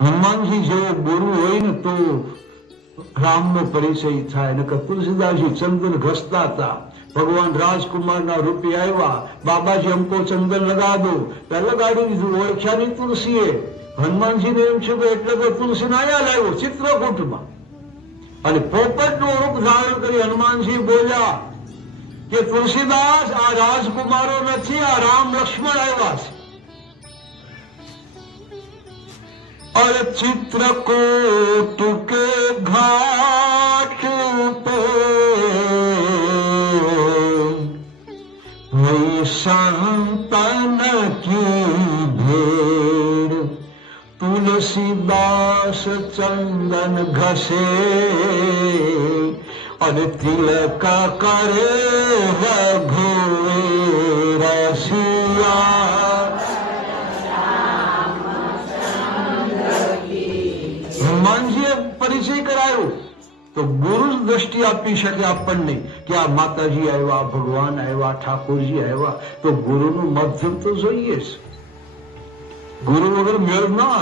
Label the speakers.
Speaker 1: હનુમાનજી જેવો ગુરુ હોય ને તો રામનો પરિચય થાય. ને તુલસીદાસજી ચંદન ઘસતા હતા. ભગવાન રાજકુમારના રૂપે આવ્યા. બાબાજી અમકો ચંદન લગા દો. પહેલા લગાડી દીધું ઓળખ્યા નહીં તુલસીએ. હનુમાનજીને એમ છે કે એટલે તો તુલસી આયા લાવ્યો ચિત્રકૂટમાં. અને પોપટનું રૂપ ધારણ કરી હનુમાનજી બોલ્યા કે તુલસીદાસ, આ રાજકુમારો નથી, આ રામ લક્ષ્મણ આવ્યા છે. और चित्रकूट के घाट पे हुई संतन की भीड़ तुलसीदास चंदन घसे और तिलक करे પરિચય કરાયો તો ગુરુ દ્રષ્ટિ આપી શકે આપણને કે આ માતાજી આવ્યા, ભગવાન આવ્યા, ઠાકોરજી આવ્યા, તો ગુરુનું માધ્યમ તો જોઈએ ગુરુ વગર મેળ ના.